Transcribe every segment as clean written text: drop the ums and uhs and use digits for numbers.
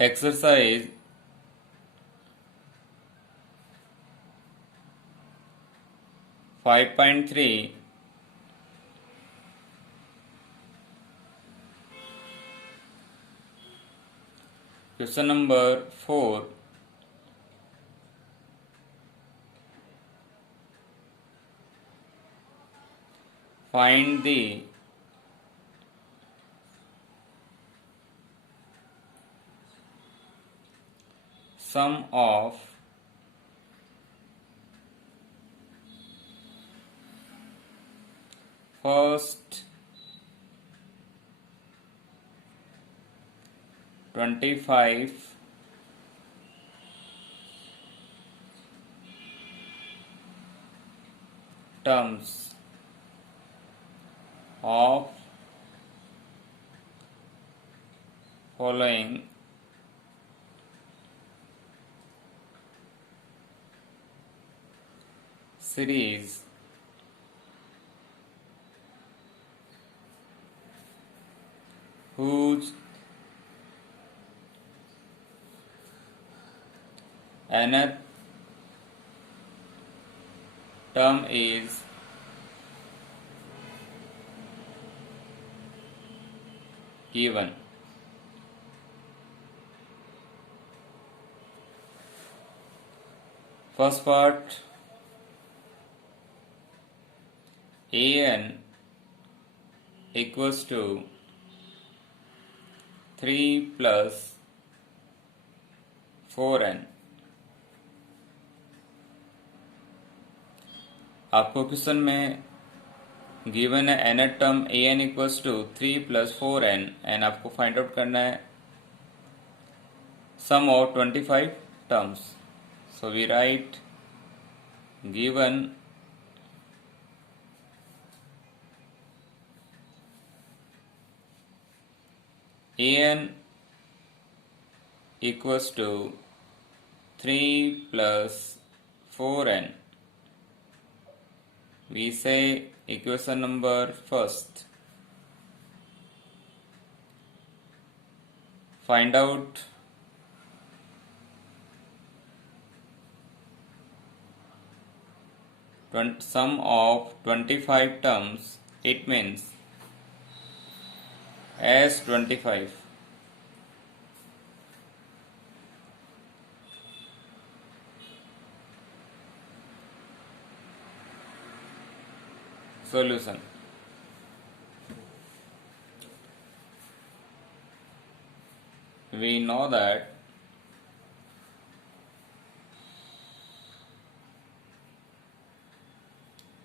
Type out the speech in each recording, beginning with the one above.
Exercise 5.3. Question number 4. Find the sum of first 25 terms of following series whose nth term is given. First part, an equals to 3 plus 4n. आपको question में given है nth term an equals to 3 plus 4n and आपको find out करना है sum of 25 terms. So we write given an equals to 3 plus 4n. We say equation number first. Find out sum of 25 terms. It means as 25. Solution. We know that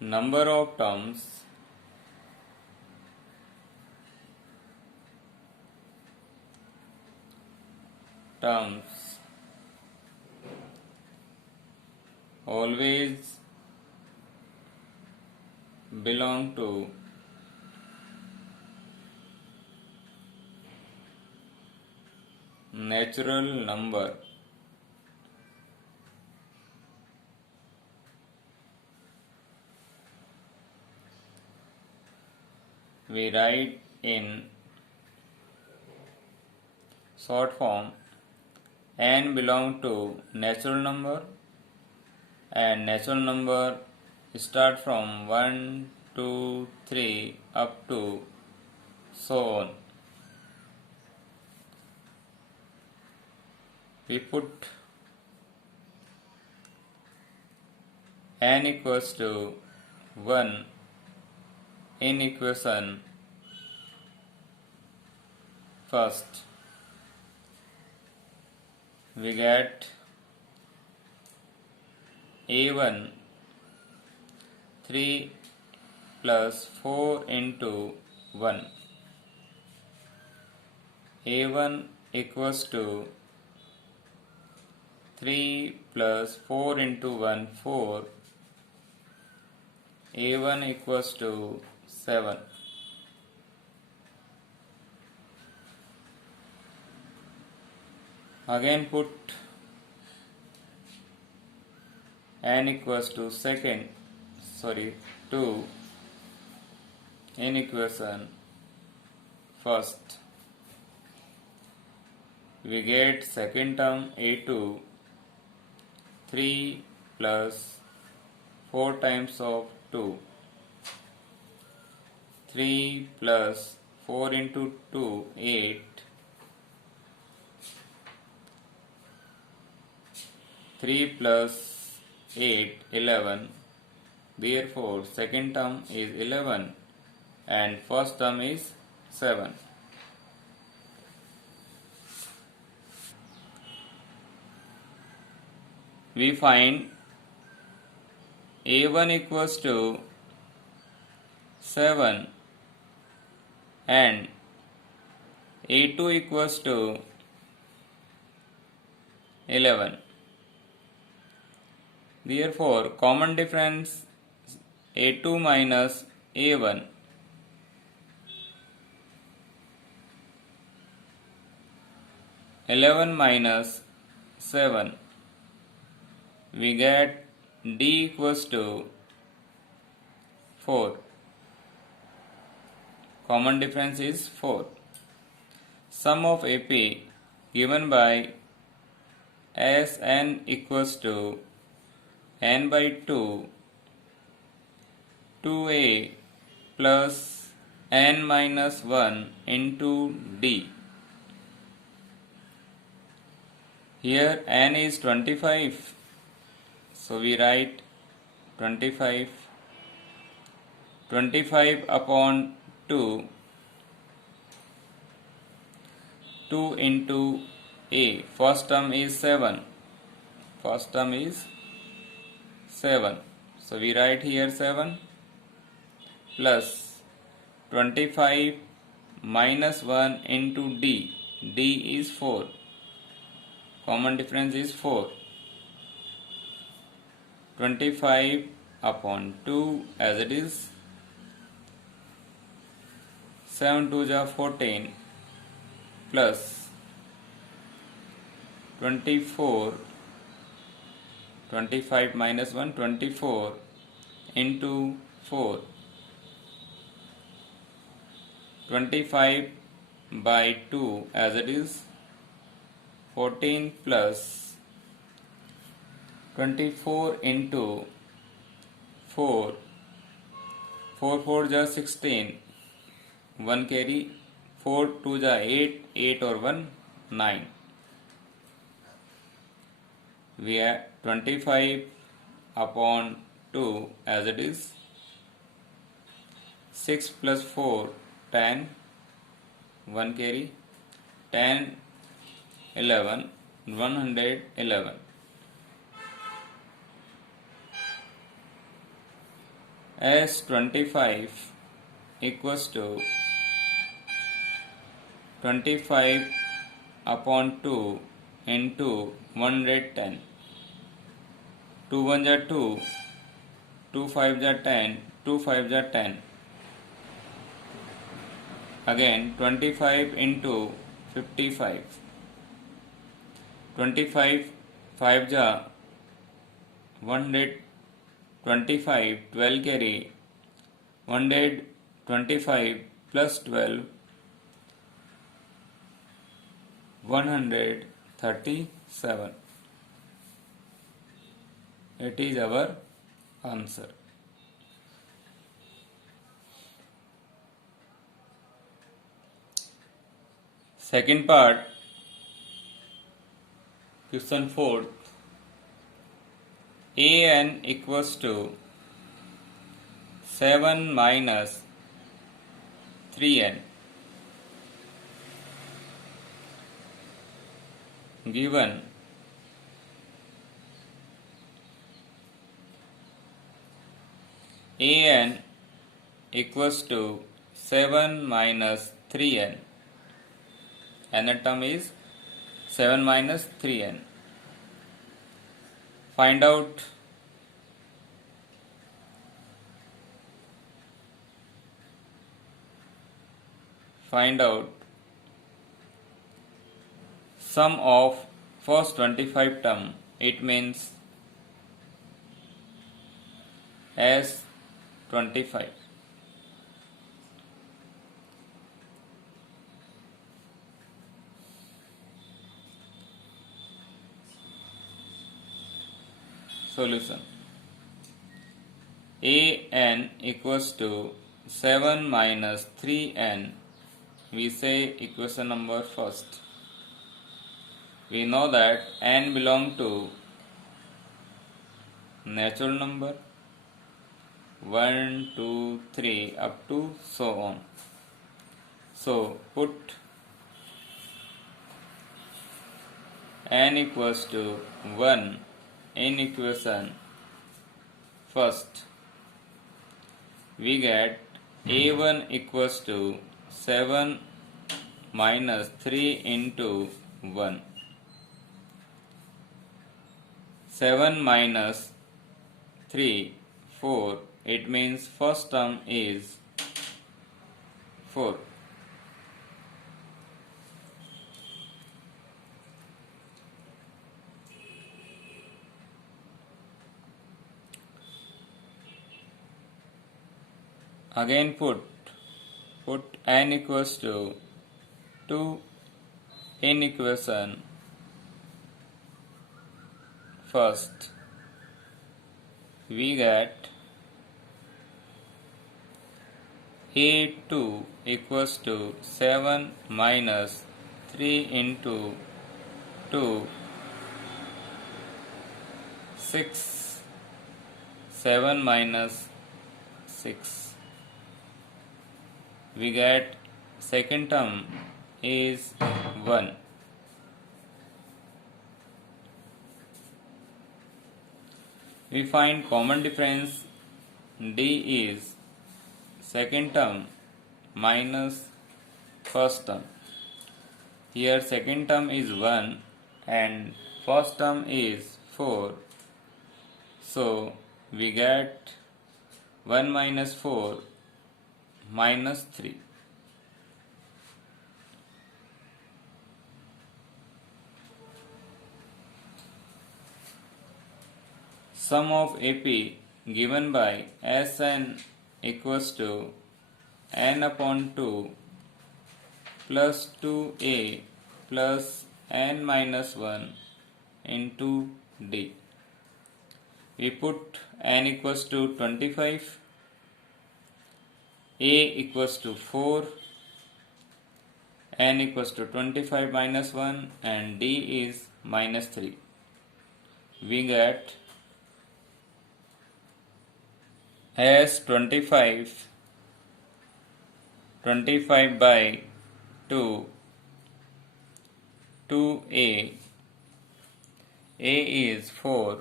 number of terms always belong to natural number. We write in short form n belong to natural number and natural number start from 1, 2, 3 up to so on. We put n equals to 1 in equation first. We get a1 3 plus 4 into 1. a1 equals to 3 plus 4 into 1, 4. a1 equals to 7. Again put n equals to 2 in equation first. we get second term a2 3 plus 4 times of 2, 3 plus 4 into 2 8, 3 plus 8 11. Therefore second term is 11 and first term is 7. We find a1 equals to 7 and a2 equals to 11. Therefore common difference a2 minus a1. Eleven minus 7. We get d equals to 4. Common difference is 4. Sum of AP given by Sn equals to n by 2, 2a plus n minus 1 into d. Here n is 25, so we write 25. 25 upon 2, 2 into a. First term is 7. First term is 7. So we write here 7 plus 25 minus 1 into d. d is 4. Common difference is 4. 25 upon 2 as it is. 7 2s are 14 plus 24, 25 minus 1, 24 into 4. 25 by 2 as it is. 14 plus 24 into 4. 4 4s are 16. 1 carry. 4 2s are 8. 8 or 1 9. We have 25 upon 2 as it is. 6 plus 4 10. 1 carry. 10 11 111. As 25 equals to 25 upon 2 into 110. 2 1s are 2, 2 5s are 10, 2 5s are 10. Again 25 into 55. 25 5s are 125, 12 carry. 125 plus 12, 137. It is our answer. Second part, question 4. An equals to 7 minus 3n. Given An equals to 7 minus 3n. Nth term is 7 minus 3n. Find out sum of first 25 term. It means as 25. Solution. An equals to 7 minus 3n. We say equation number first. We know that n belong to natural number 1, 2, 3 up to so on. So put n equals to 1 in equation first. We get a1 equals to 7 minus 3 into 1. 7 minus 3, 4. It means first term is 4. Again put n equals to 2 in equation first. We get a2 equals to 7 minus 3 into 2, 6. 7 minus 6. We get second term is 1. We find common difference. D is second term minus first term. Here second term is 1 and first term is 4. So we get 1 minus 4 minus 3. Sum of AP given by Sn equals to n upon 2 plus 2a plus n minus 1 into d. We put n equals to 25, a equals to 4, n equals to 25 minus 1 and d is minus 3. We get as 25 by 2, 2a, a is 4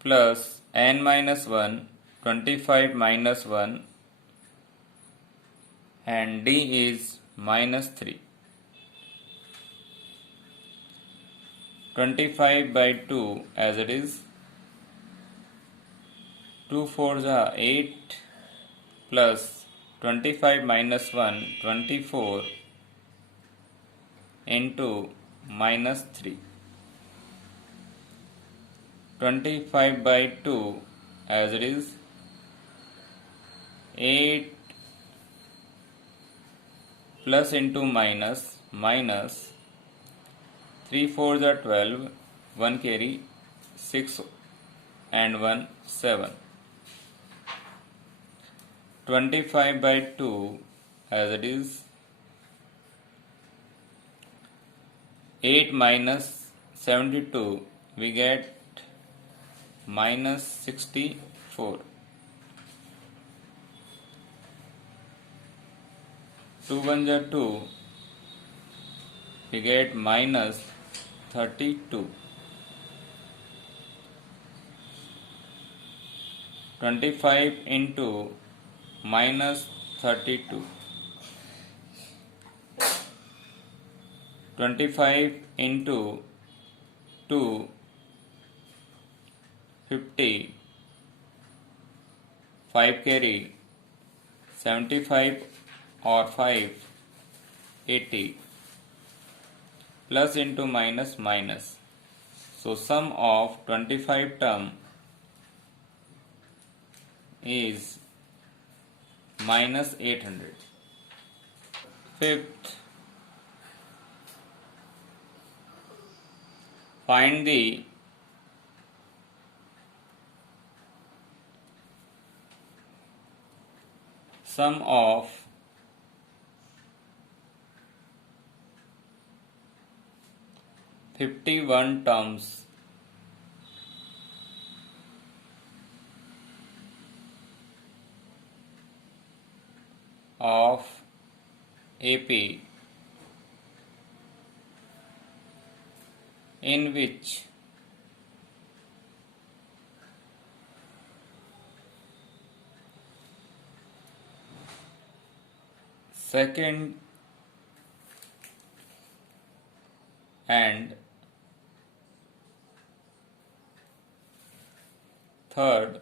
plus n minus 1, 25 minus 1 and d is minus 3. 25 by 2 as it is, 2 4s are 8 plus 25 minus 1, 24 into minus 3. 25 by 2 as it is, 8 plus into minus, 3 4s are 12, 1 carry, 6 and 1 7. 25 by 2 as it is, 8 minus 72, we get minus 64. 2 1s are 2, we get minus 32. 25 into minus 32. 25 into 2, 50. 5 carry, 75 or 5, 80. Plus into minus, minus. So sum of 25 term is minus 800. Fifth, find the sum of (51) terms of AP in which second and third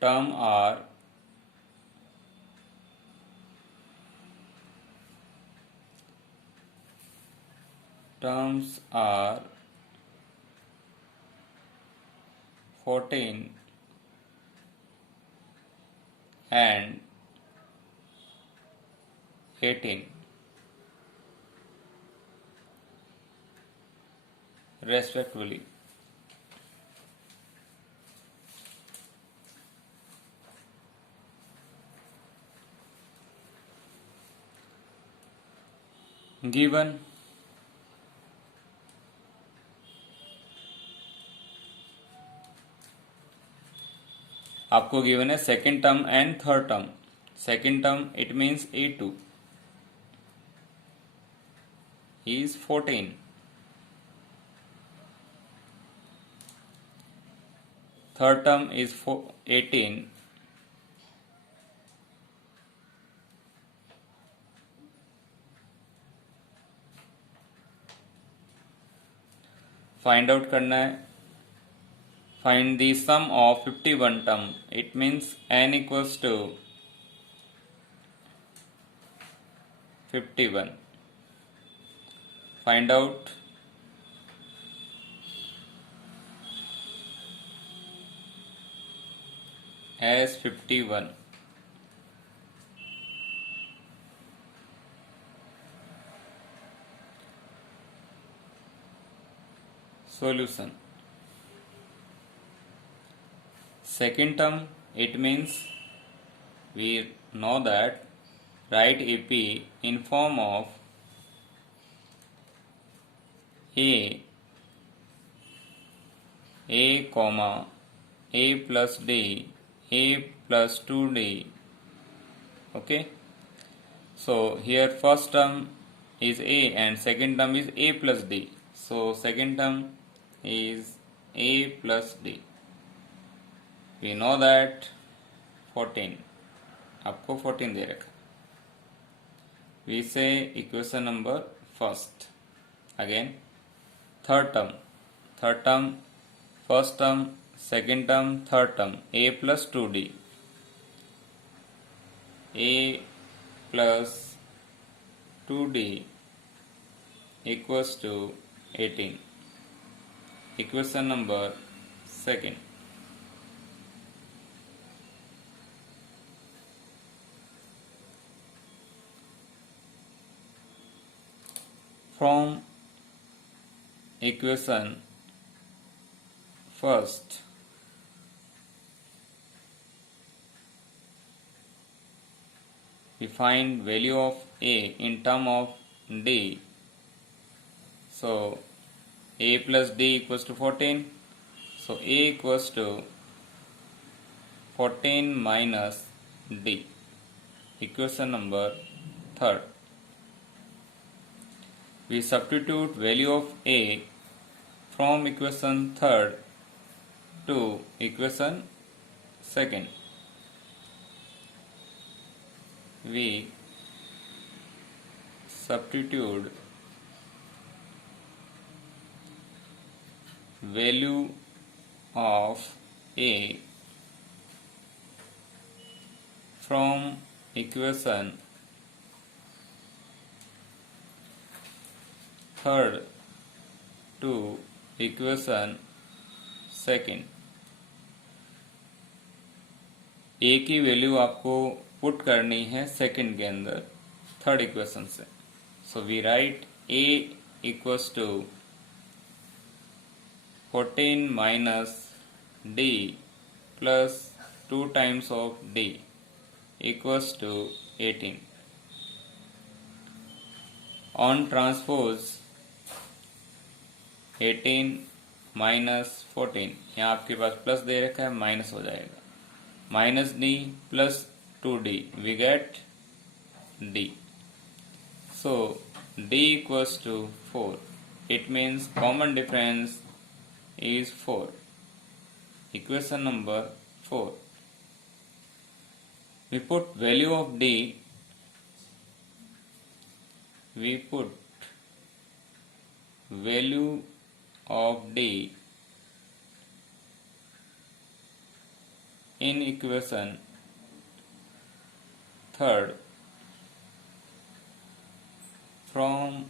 term are terms are 14 and 18 respectively. Given आपको given है second term and third term. Second term it means A2 is 14. Third term is 18. Find out करना है. Find the sum of 51 term. It means n equals to 51. Find out as 51. Solution. Second term, it means we know that write AP in form of A comma A plus D, A plus 2D. Okay. So here first term is A and second term is A plus D. So second term is A plus D. We know that 14. आपको 14 दे रखा. We say equation number first. Again third term, first term, second term, third term. A plus 2D. A plus 2D equals to 18. Equation number second. From equation first, we find value of A in term of D. So A plus D equals to 14. So A equals to 14 minus D. Equation number third. We substitute value of A from equation third to equation second. We substitute value of A from equation third to equation second. A की value आपको put करनी है second के अंदर third equation से. So we write A equals to 14 minus D plus 2 times of D equals to 18. On transpose 18 minus 14, यहाँ आपके पास plus दे रखा है, माइनस हो जाएगा, minus D plus 2d, we get d. So d equals to 4. It means common difference is 4. Equation number 4. We put value of d. We put value of d in equation third from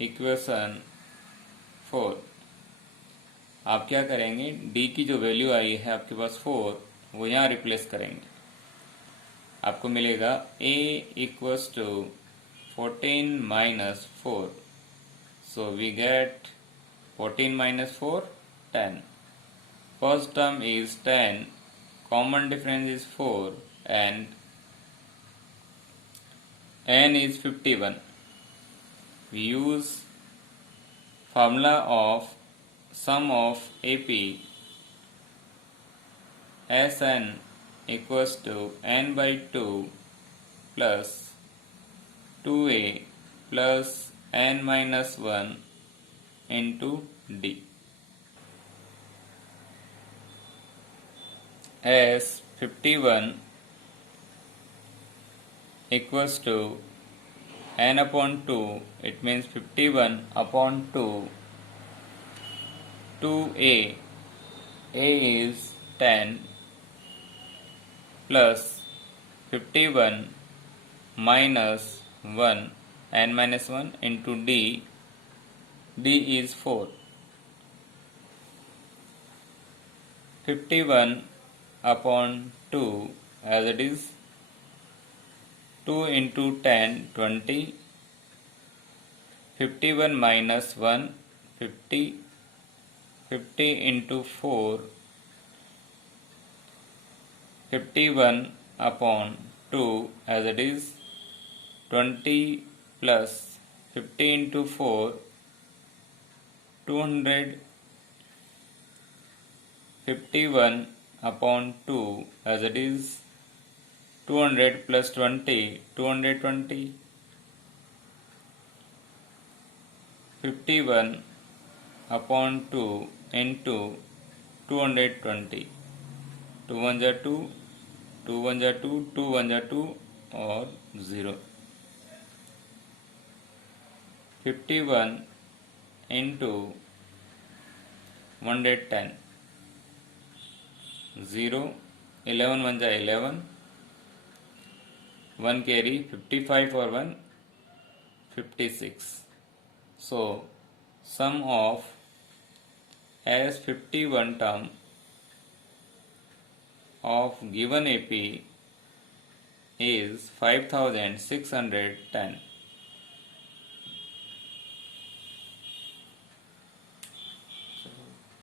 equation 4. आप क्या करेंगे, d की जो value आई है आपके पास 4, वो यहाँ replace करेंगे. आपको मिलेगा a equals to 14 minus 4. So we get 14 minus 4, 10. First term is 10, common difference is 4, and n is 51. We use formula of sum of AP. Sn equals to n by 2 plus 2a plus n minus 1 into d. As 51 equals to n upon 2, it means 51 upon 2, 2a, a is 10 plus 51 minus 1, n minus 1 into d, d is 4. 51 upon 2 as it is 2 into 10, 20. 51 minus 1, 50. 50 into 4, 51 upon 2 as it is 20 plus 50 into 4, 200. 51 upon 2 as it is 200 plus 20, 220. 51 upon 2 into 220. 2 1 are 2, 2 1 are 2, 2 1 are 2 or 0. 51 into 110. 0, 11 1 are 11. 1 carry, 55 for 1, 56. So, sum of as 51 term of given AP is 5610.